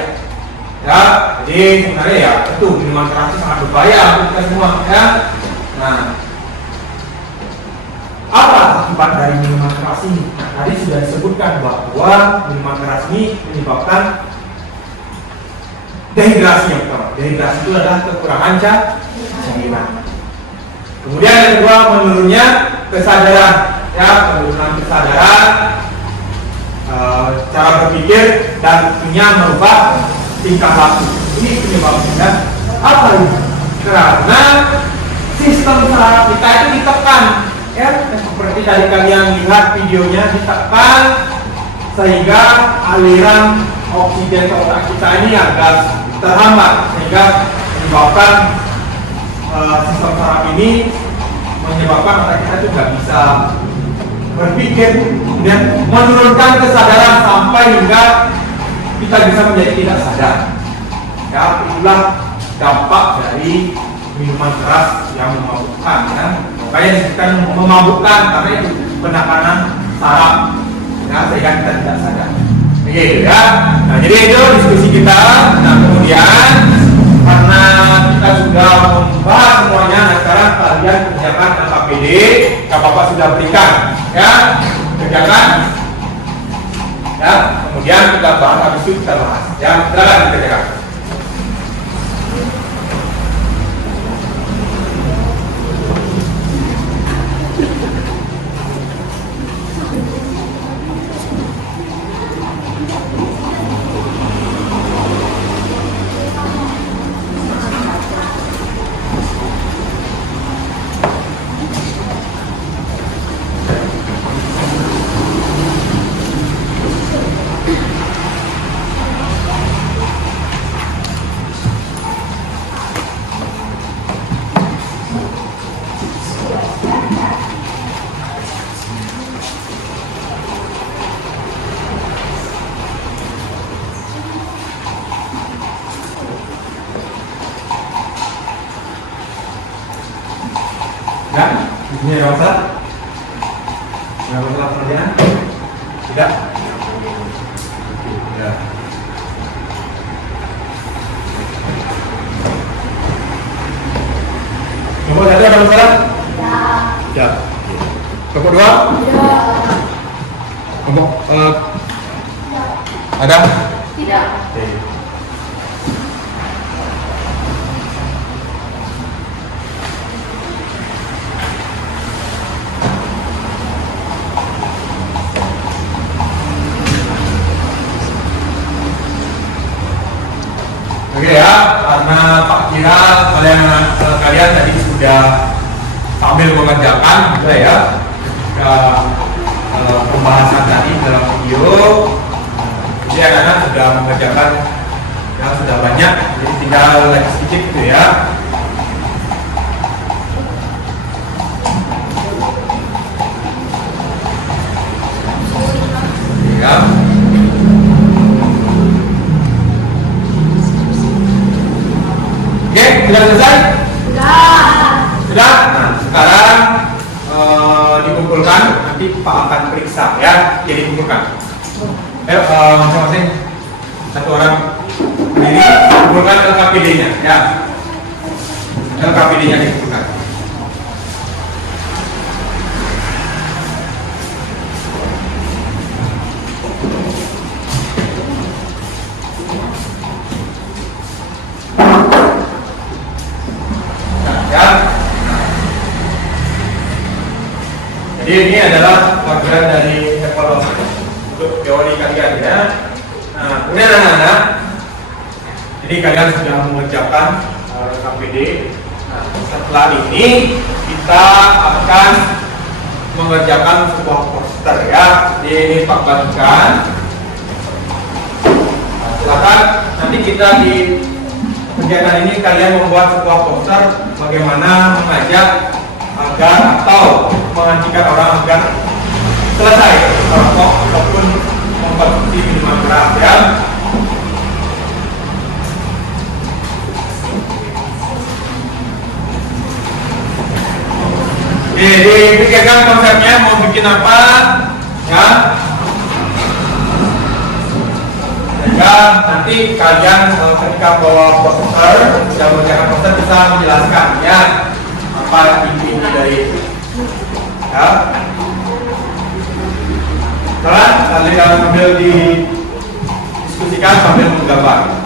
Ya, jadi sebenarnya ya itu minuman keras itu sangat berbahaya untuk kita semua. Ya. Nah, apa akibat dari minuman keras ini? Nah, tadi sudah disebutkan bahwa minuman keras ini menyebabkan dehidrasi yang pertama. Dehidrasi itu adalah kekurangan cairan. Kemudian yang kedua, menurunnya kesadaran, ya, penurunan kesadaran, cara berpikir dan tentunya merubah tingkah laku. Ini penyebabnya apa ini? Karena sistem saraf kita itu ditekan, ya, seperti tadi kalian lihat videonya, ditekan sehingga aliran oksigen ke otak kita ini agak terhambat, sehingga menyebabkan sistem saraf ini menyebabkan otak kita itu nggak bisa berpikir, kemudian menurunkan kesadaran sampai hingga kita bisa menjadi tidak sadar. Ya, itulah dampak dari minuman keras yang memabukkan. Ya. Makanya disebutkan memabukkan karena itu penekanan saraf, ya, sehingga kita tidak sadar. Oke, ya. Nah, jadi itu diskusi kita. Nah, kemudian karena kita sudah membahas semuanya, nah sekarang kalian kerjakan LKPD yang Bapak sudah berikan, ya, kerjakan, ya, kemudian kita bahas, habis itu kita bahas, ya, silakan dikerjakan. Ya, ini ada masalah? Ada masalah pekerjaan? Tidak? Ya. Nomor 1 ada masalah? Ya. Nomor 2? Nomor ada? Tidak. Oke. Oke ya, karena Pak kira kalian tadi sudah sambil mengerjakan gitu ya, pembahasan tadi dalam video. Jadi anak-anak sudah mengerjakan yang sudah banyak, jadi tinggal lagi sedikit gitu ya. Ya. Oke, sudah selesai? Sudah? Nah, sekarang dikumpulkan, nanti Pak akan periksa ya, jadi dikumpulkan. Ayo masing-masing satu orang berdiri, kumpulkan LKPD-nya ya. LKPD-nya dikumpulkan. Ya. Jadi ini adalah bagian dari evaluasi untuk teori kalian ya. Nah, kemudian anak-anak, jadi kalian sudah mengerjakan KPD. Nah, setelah ini kita akan mengerjakan sebuah poster ya. Jadi ini Pak bagikan. Nah, silakan nanti kita di kegiatan ini kalian membuat sebuah poster bagaimana mengajak agar atau mengajikan orang agar selesai merokok ataupun mengkonsumsi minuman keras ya. Dipikirkan konsepnya mau bikin apa ya. Sehingga nanti kalian ketika bawa poster, sudah mengerjakan poster bisa menjelaskan ya apa inti dari itu. Ya. Setelah nanti kalian sambil didiskusikan sambil menggambar.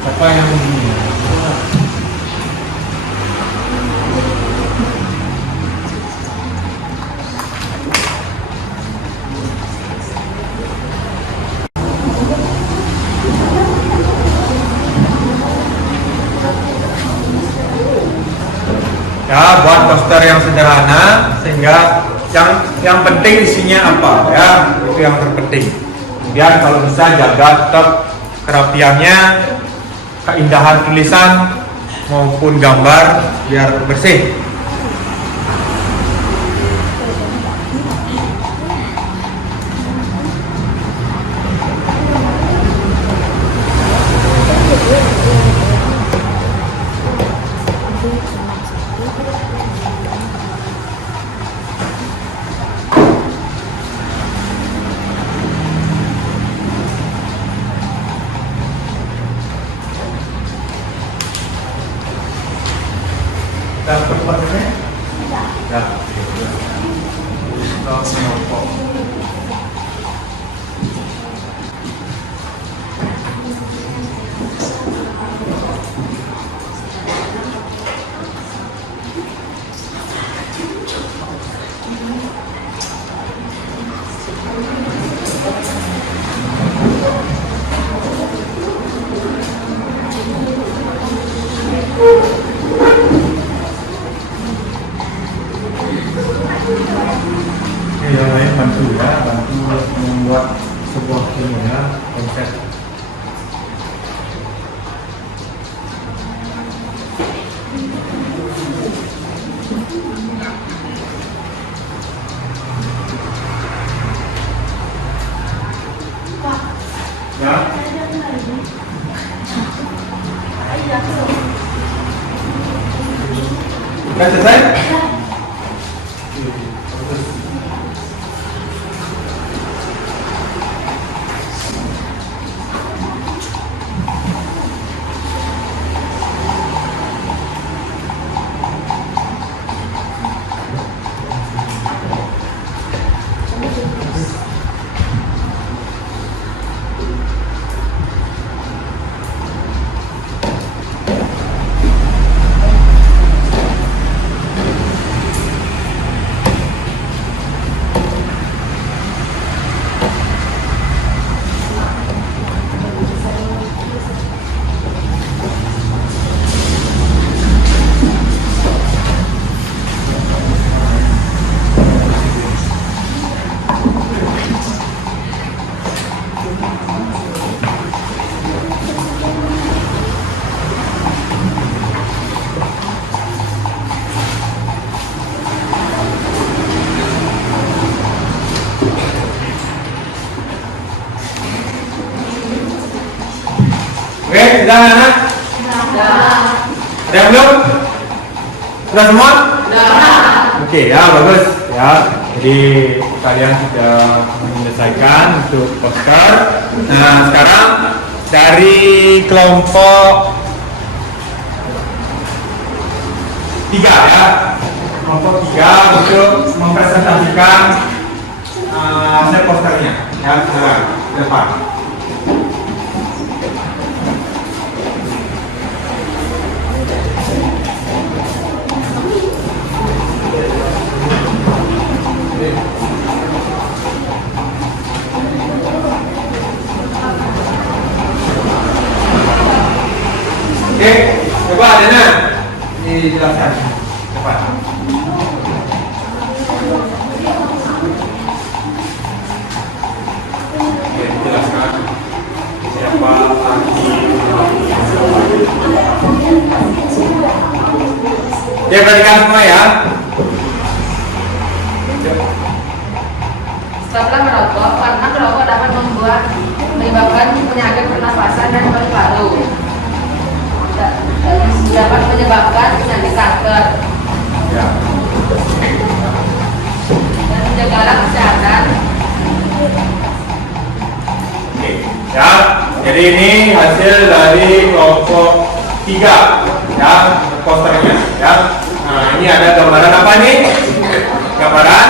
Apa yang ya, buat poster yang sederhana sehingga yang penting isinya apa ya, itu yang terpenting. Kemudian kalau bisa jaga tetap kerapiannya, keindahan tulisan maupun gambar biar bersih. Dan perbuatannya? Ya. Langsung merokok. Yang lain bantu membuat sebuah ini ya, konsep. Ya. Sudah selesai? Sudah anak? Ada yang belum? Sudah semua? Oke ya, bagus ya. Jadi kalian sudah menyelesaikan untuk poster. Nah sekarang dari kelompok 3 ya, kelompok 3 untuk mempresentasikan hasil posternya ya, ke depan. Oke, coba Adena dijelaskan cepat. Oke, jelaskan siapa lagi. Oke, perhatikan semua ya. Setelah merokok, karena merokok dapat menyebabkan penyakit pernafasan dan paru-paru. Dapat menyebabkan penyakit kanker. Ya. Dan menjaga kesehatan. Oke, ya. Jadi ini hasil dari kelompok 3 ya, posternya ya. Nah, ini ada gambaran apa nih? Gambaran.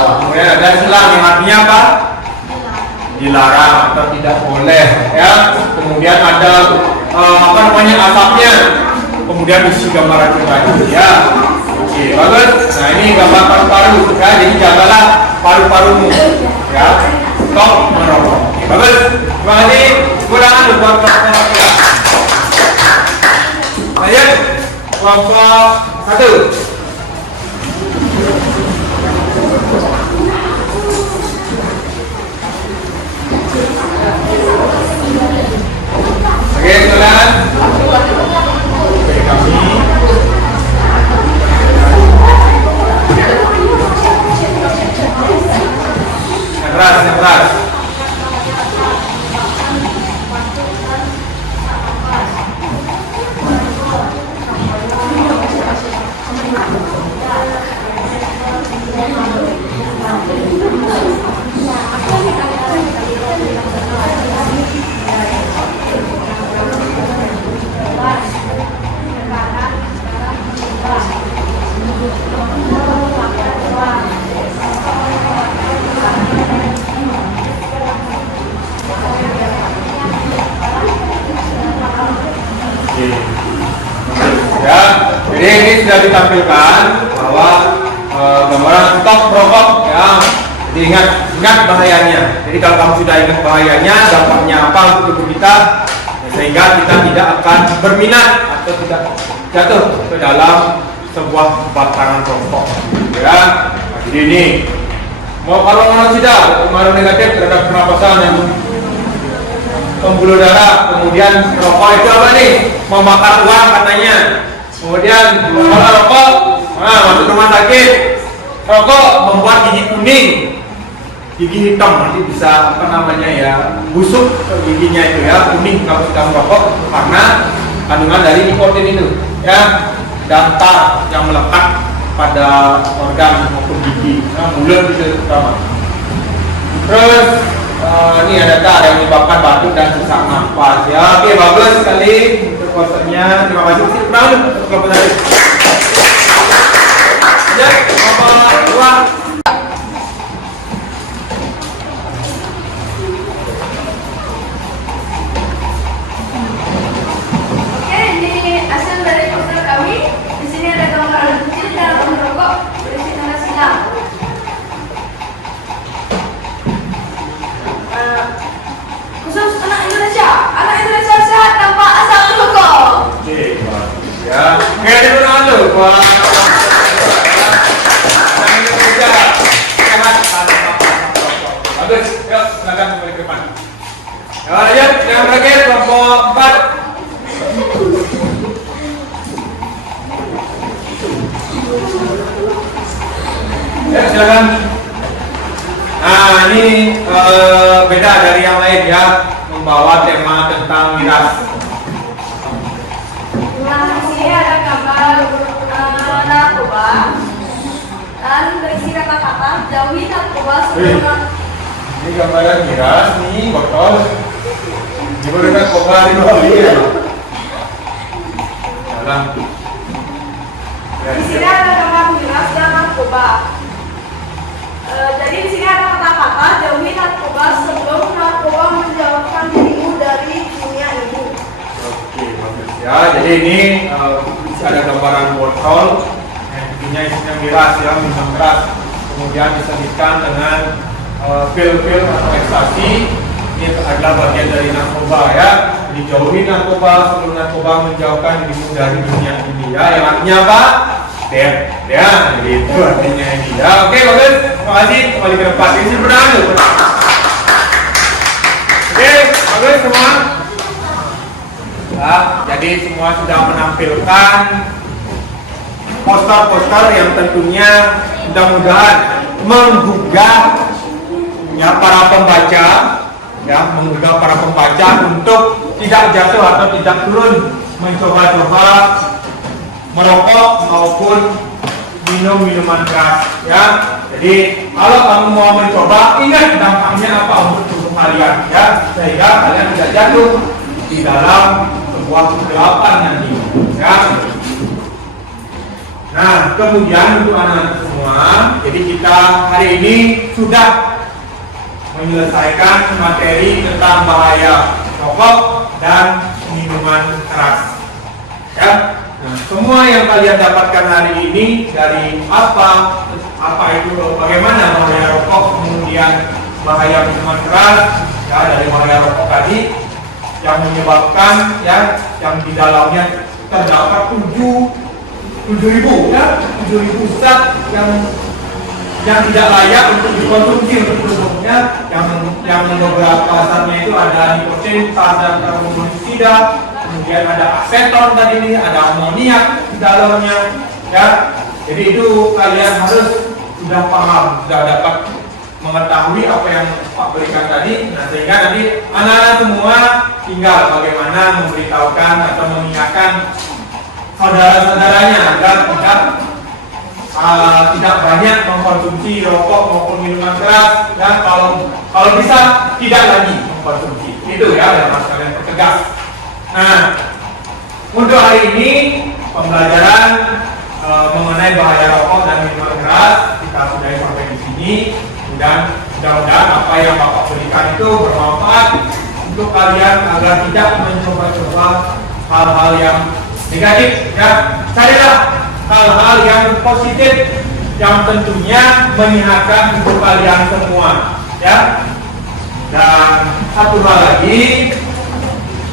Kemudian ada selang yang artinya apa? Dilarang atau tidak boleh ya. Kemudian ada asapnya. Kemudian isi gambaran juga ya. Oke, bagus. Nah, ini gambar paru-paru ya. Jadi jagalah paru-parumu ya. Stop merokok. Oke, bagus. Terima kasih. Kurangan buat kelompok 3. Lanjut kelompok 1. Oke, silakan. Oke, kami. Yang keras. Ya, jadi ini sudah ditampilkan bahwa gambaran stop merokok ya. Jadi ingat bahayanya. Jadi kalau kamu sudah ingat bahayanya, dampaknya apa untuk tubuh kita, ya, sehingga kita tidak akan berminat atau tidak jatuh ke dalam sebuah bakaran rokok. Ya, nah, jadi ini mau kalau monosida, pengaruh negatif terhadap pernapasan yang pembuluh darah, kemudian rokok itu apa nih? Membakar uang katanya. Kemudian kalau rokok, masuk rumah sakit. Rokok membuat gigi kuning, gigi hitam nanti bisa busuk giginya itu ya, kuning kalau sudah merokok karena kandungan dari nikotin itu ya, daftar yang melekat pada organ maupun gigi, mulut itu terutama. Terus ini ada data yang menyebabkan batuk dan sesak nafas ya. Oke, bagus sekali untuk posternya. Terima kasih. Selamat kelompok tadi. Ya, kelompok 2. Oke, ini hasil dari poster kami. Di sini ada gambar anak kecil dalam merokok berisi tanda silang. Khusus anak Indonesia sehat tanpa asap rokok. Oke, bagus ya. Oke, dulu dulu. Wah. Anak Indonesia sehat tanpa asap rokok. Bagus. Yuk, silakan kembali ke depan. Ya, lanjut yang terakhir kelompok 4. Ya, silakan. Nah, ini beda dari yang lain ya, membawa tema tentang miras. jauhi narkoba Hei. sebelum Ini gambaran miras nih, botol. Diberikan koba di bawah ini ya. Dalam. Ya, Di sini ada gambar miras dan narkoba. Jadi di sini ada kata-kata jauhi narkoba sebelum narkoba menjauhkan dirimu dari dunia ini. Oke, bagus ya. Jadi ini ada gambaran botol yang intinya isinya miras ya, minuman keras. Kemudian diselipkan dengan pil-pil atau ekstasi. Ini adalah bagian dari narkoba ya. Dijauhi narkoba sebelum narkoba menjauhkan dirimu dari dunia ini ya. Yang artinya apa? Ya, jadi itu artinya ini ya. Oke, bagus. Terima kasih. Kembali ke depan. Ini benar. Oke, bagus semua. Ya, jadi semua sudah menampilkan poster-poster yang tentunya mudah-mudahan menggugah ya para pembaca, ya menggugah para pembaca untuk tidak jatuh atau tidak turun mencoba-coba merokok maupun minum minuman keras ya. Jadi kalau kamu mau mencoba, ingat dampaknya apa untuk tubuh kalian ya, sehingga kalian tidak jatuh di dalam sebuah kegelapan nanti ya. Nah, kemudian untuk anak-anak semua, jadi kita hari ini sudah menyelesaikan materi tentang bahaya rokok dan minuman keras ya. Nah, semua yang kalian dapatkan hari ini dari apa itu, bagaimana bahaya rokok, kemudian bahaya minuman keras ya, dari bahaya rokok tadi yang menyebabkan ya, yang di dalamnya terdapat 7.000 zat yang tidak layak untuk dikonsumsi untuk tubuhnya, yang beberapa zatnya itu ada nikotin, ada karbonmonoksida, kemudian ada aseton tadi ini, ada amoniak di dalamnya ya. Jadi itu kalian harus sudah paham, sudah dapat mengetahui apa yang Pak berikan tadi. Nah, sehingga nanti anak-anak semua tinggal bagaimana memberitahukan atau mengingatkan saudara-saudaranya agar tidak banyak mengkonsumsi rokok maupun minuman keras, dan kalau bisa tidak lagi mengkonsumsi. Itu ya yang harus kalian pertegas. Nah, untuk hari ini pembelajaran mengenai bahaya rokok dan minuman keras kita sudah sampai di sini. Dan mudah-mudahan apa yang Bapak berikan itu bermanfaat untuk kalian agar tidak mencoba-coba hal-hal yang negatif ya. Carilah hal-hal yang positif yang tentunya menyehatkan hidup kalian semua ya. Dan satu hal lagi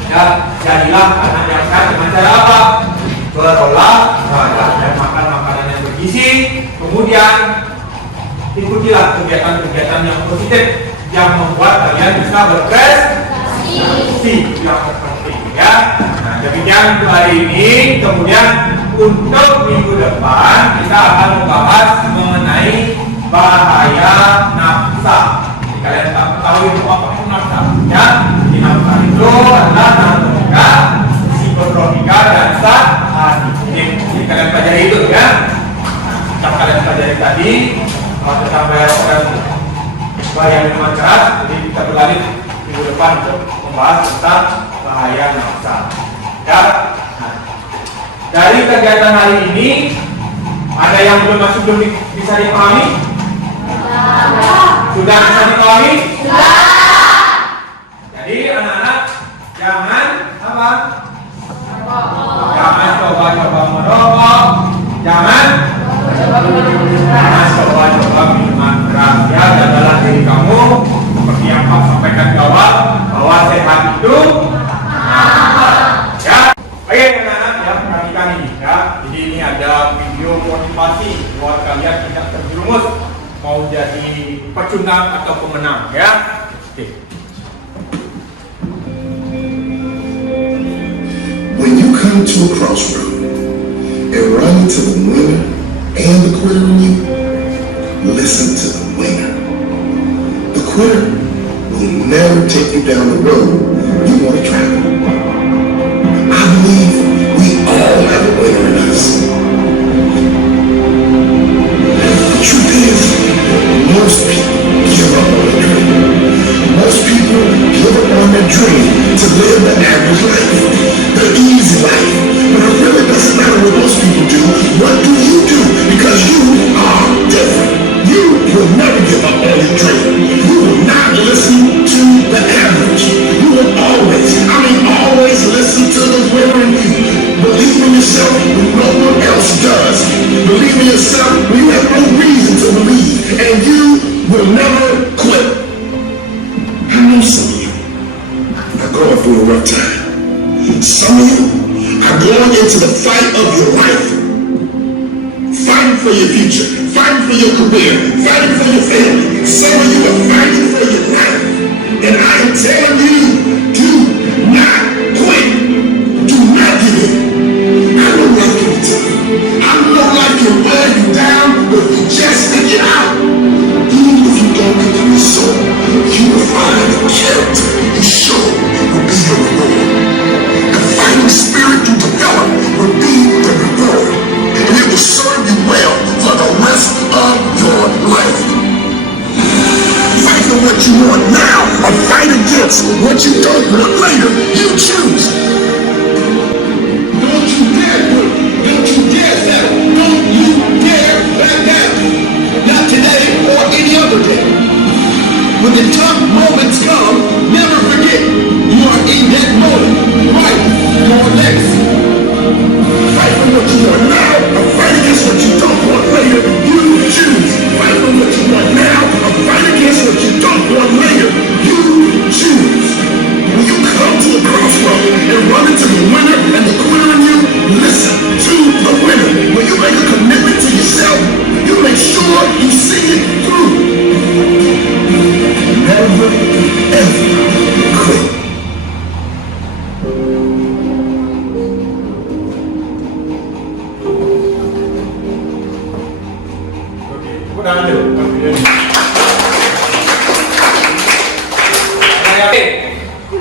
ya, jadilah anak yang sehat dengan cara apa? Berolahraga dan makan makanan yang bergizi. Kemudian ikutilah kegiatan-kegiatan yang positif yang membuat kalian bisa berprestasi yang penting ya. Nah, demikian untuk hari ini. Kemudian untuk minggu depan kita akan membahas mengenai bahaya nafsa. Jadi kalian tahu itu apa itu nafsa ya. Di nafsa itu adalah narkotika, psikotropika dan sadistik. Jadi kalian pelajari itu ya. Nah, kalian pelajari tadi tentang bahaya minuman keras. Jadi kita berlanjut minggu depan untuk membahas tentang bahaya nafsa ya. Nah, dari kegiatan hari ini ada yang masih belum bisa dipahami? Sudah bisa dipahami? Jadi anak-anak jangan apa? Jangan coba-coba merokok, jangan coba-coba minuman keras ya. Jagalah diri kamu seperti yang Pak sampaikan di awal, bahwa sehat itu ya. Oke anak-anak ya, perhatikan ini ya. Jadi ini ada video motivasi buat kalian tidak terjerumus mau jadi pecundang atau pemenang ya. Oke. When you come to a crossroad and run into the winner and the quitter in you, listen to the winner. The quitter will never take you down the road you want to travel. I believe we all have a winner in us. The truth is, living their dream to live the average life, the easy life. But it really doesn't matter what most people do. What do you do? Because you are different. You will never give up on your dream. You will not listen to the average. You will always, always listen to the winner in you. Believe in yourself when no one else does. Believe in yourself when you have no reason to believe. And you will never quit. I know some of you are going through a rough time. Some of you are going into the fight of your life. Fighting for your future, fighting for your career, fighting for your family. Some of you are fighting for your life. And I am telling you, do not quit. Do not give in. I know life can be tough. I know life can wear you down, but if you just stick it out, even if you don't get the result, you will find the character you show will be your reward. The fighting spirit you develop will be the reward. And it will serve you well for the rest of your life. Fight for what you want now, or fight against what you don't want later. You choose. Don't you dare quit. Don't you dare settle. Don't you dare back down. Not today or any other day. When the tough moments come, never forget you are in that moment. Right for next. Fight for what you want now, or fight against what you don't want later. You choose. Fight for what you want now, or fight against what you don't want later. You choose. When you come to a crossroad and run into the winner and the quitter in you, listen to the winner. When you make a commitment to yourself, you make sure you see it through. Never, ever quit.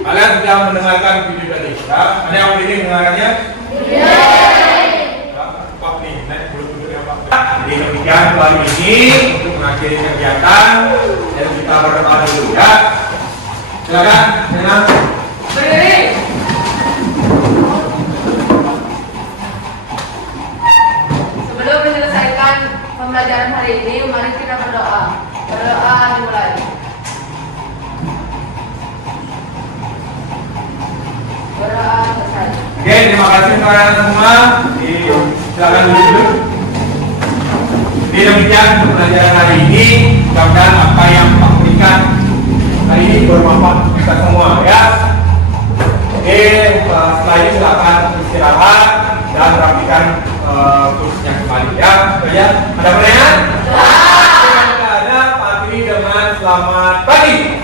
Kalian sudah mendengarkan video tadi, ya? Ada yang ini mendengarkannya? Pak nih, naik dulu ya Pak. Jadi demikian kali ini untuk mengakhiri kegiatan dan kita berdoa dulu ya. Silakan, Senang. Berdiri. Sebelum menyelesaikan pembelajaran hari ini, mari kita berdoa. Berdoa dimulai. Berdoa selesai. Oke, terima kasih kalian semua. Silakan duduk. Jadi demikian untuk pembelajaran hari ini. Mudah-mudahan apa yang Pak berikan hari ini bermanfaat untuk kita semua ya. Oke, setelah ini silakan istirahat dan rapikan kursinya kembali ya. Ya, ada pertanyaan? Tidak ada. Pak Tri dengan selamat pagi.